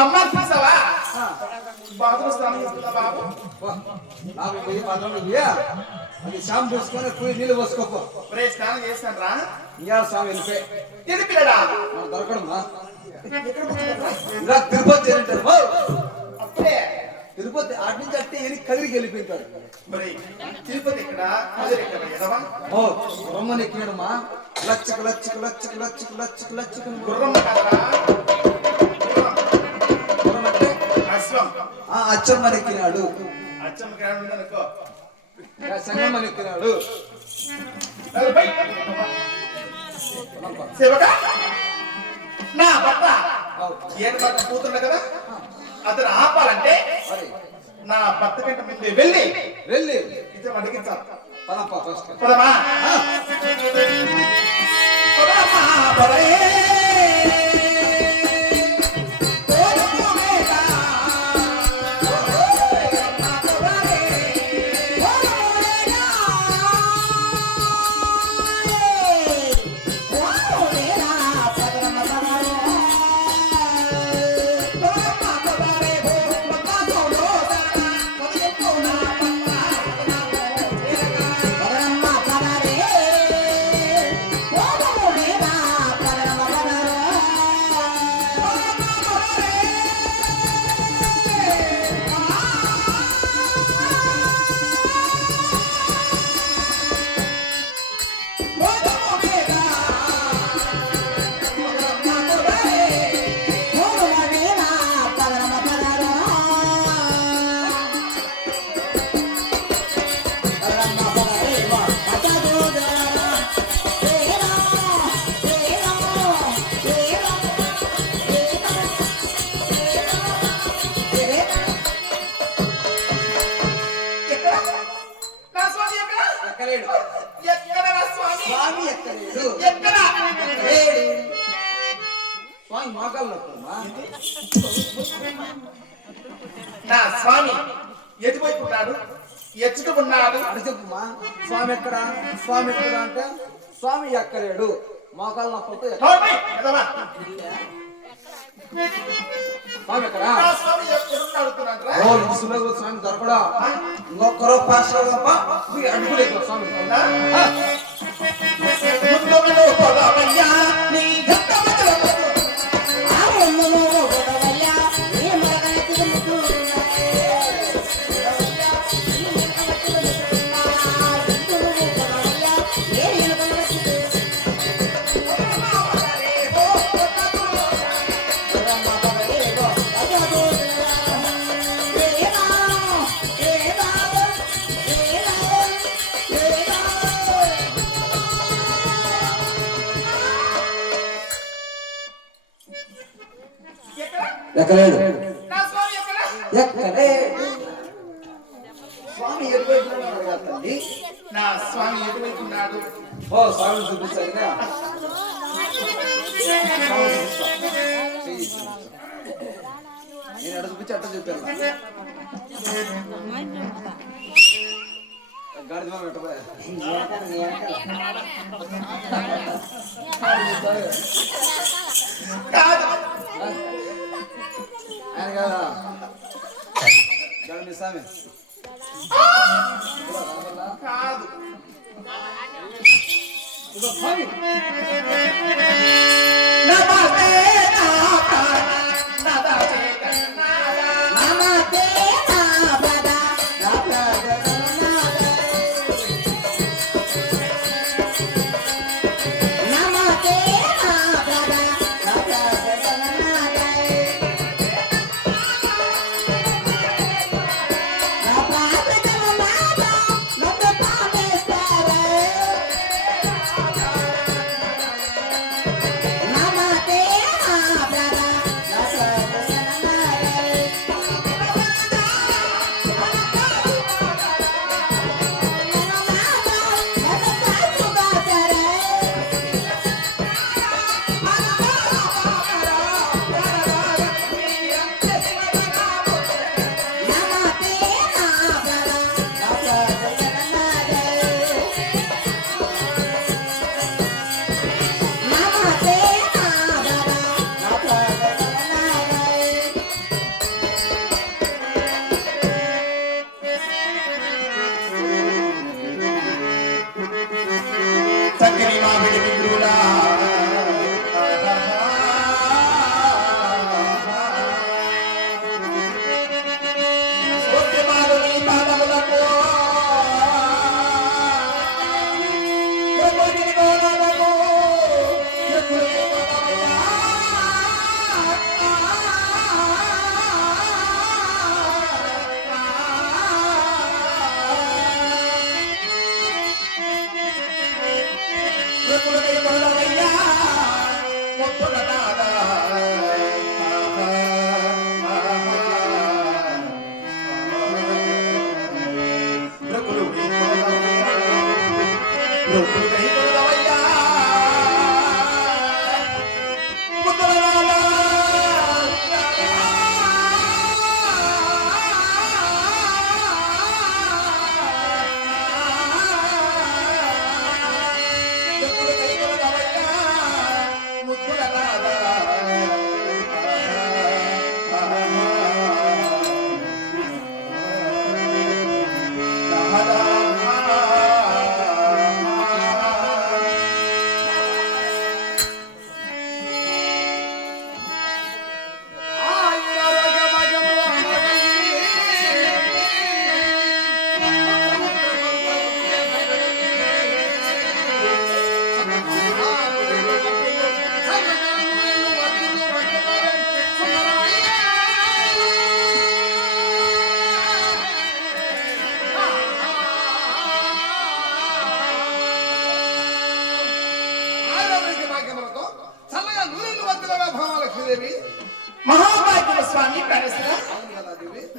అమ్మ చూసావా బాత్రూమ్ స్నానం చేస్తుందా బాబు నాకు పోయి బాత్రూమ్ అది షాంపూ పూసుకొని పోయి నీళ్ళు పోసుకోపో రే స్నానం చేస్తాను రా ఇంకా స్వామి వెళ్ళిపోయి ఇది పిల్లడా మనం దొరకడమా ఇలా తిరుపతి అంటారు అప్పుడే తిరుపతి అటు నుంచి అట్టే ఎని కదిరికి వెళ్ళిపోయింటారు మరి తిరుపతి ఇక్కడ కదిరి ఇక్కడ ఎదవా ఓ రొమ్మని ఎక్కినాడమ్మా లచ్చక లచ్చక లచ్చక లచ్చక లచ్చక లచ్చక గుర్రం కదరా గుర్రం అంటే అశ్వం అచ్చమ్మని ఎక్కినాడు అచ్చమ్మ కాడ ఉందనుకో సంగమ్మని ఎక్కినాడు సేవక నా భర్త ఏడు భర్త కూతురు కదా అతను ఆపాలంటే నా భర్త కంటే ముందు వెళ్ళి వెళ్ళి ఇతను అడిగించాలి పదమ్మా ఫస్ట్ పదమా పదరే నా స్వామి ఎటువైపు ఉన్నాడు ఎచ్చుకు ఉన్నాడు అని చెప్పుమా స్వామి ఎక్కడ అంటే స్వామి ఎక్కలేడు మోకాలు నొప్పులతో స్వామి ఎక్కడ స్వామి దొరకడా ఇంకొకరు పాస్ అడుగులేదు స్వామి ఎక్కలేడు ఎక్కలేడు స్వామి ఎటువైపు తల్లి నా స్వామి ఎటువైపు ఉన్నాడు ఓ స్వామి చూపించాలి నేను ఎడ చూపించి అట్ట చూపాను గాడి పెట్టబోయా ఆయన కదా గడి స్వామి కాదు స్వామి నా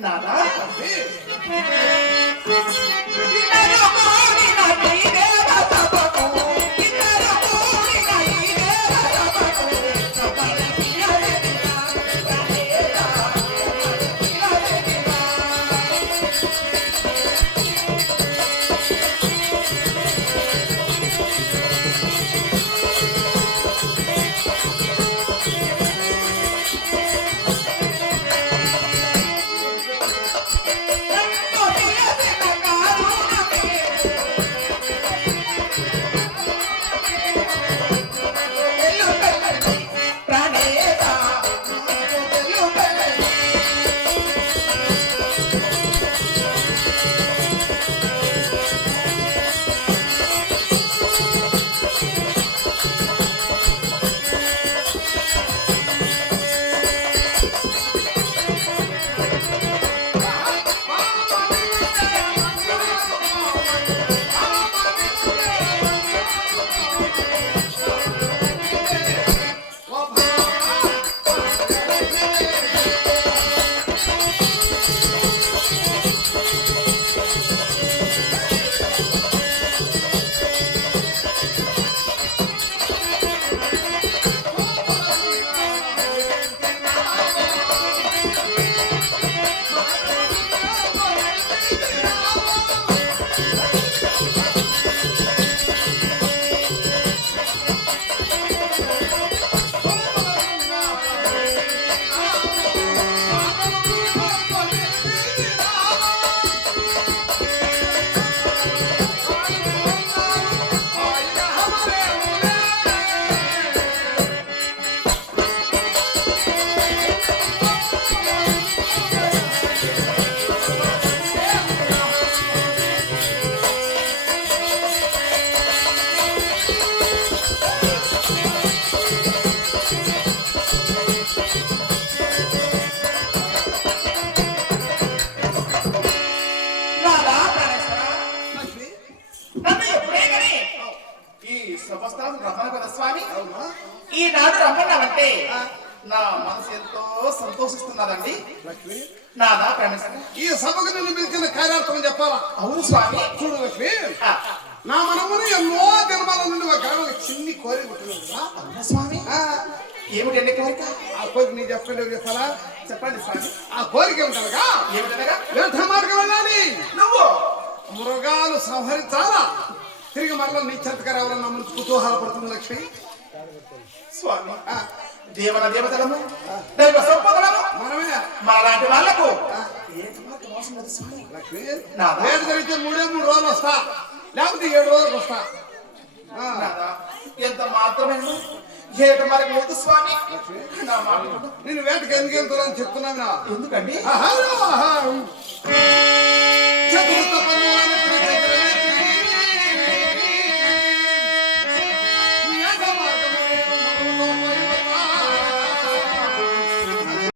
నాదా ఈనాడు రమ్మన్నావంటే నా మనసు ఎంతో సంతోషిస్తున్నదండి. నాదా ప్రణేశ్వర ఈ సభకు నిన్ను పిలిచిన కార్యార్థం చెప్పాలా? అవును స్వామి. చూడు లక్ష్మి, నా మనమును ఎన్నో జన్మాల నుండి ఒక చిన్ని కోరిక పుట్టినదా స్వామి. ఏమిటండి కోరిక? ఆ కోరిక నీ చెప్పండి చెప్పాలా? చెప్పండి స్వామి. ఆ కోరిక ఏమిటనగా ఏమిటనగా వ్యర్థ మార్గం వెళ్ళాలి, నువ్వు మృగాలు సంహరించాలా, తిరిగి మరలా నీ చెంతగా రావాలని మనసు కుతూహలపడుతుంది లక్ష్మి. స్వామి దేవన దేవతలము దైవ సంపదలము మనమే మాలాంటి వాళ్ళకు లక్ష్మి వేట జరిగితే 3 రోజులు వస్తా, లేకపోతే 7 రోజులకు వస్తా. ఎంత మాత్రమే ఏట మరి వద్దు స్వామి. నా మాట నేను వేటకి ఎందుకు వెళ్తున్నాను చెప్తున్నాను. ఎందుకండి? చతుర్థ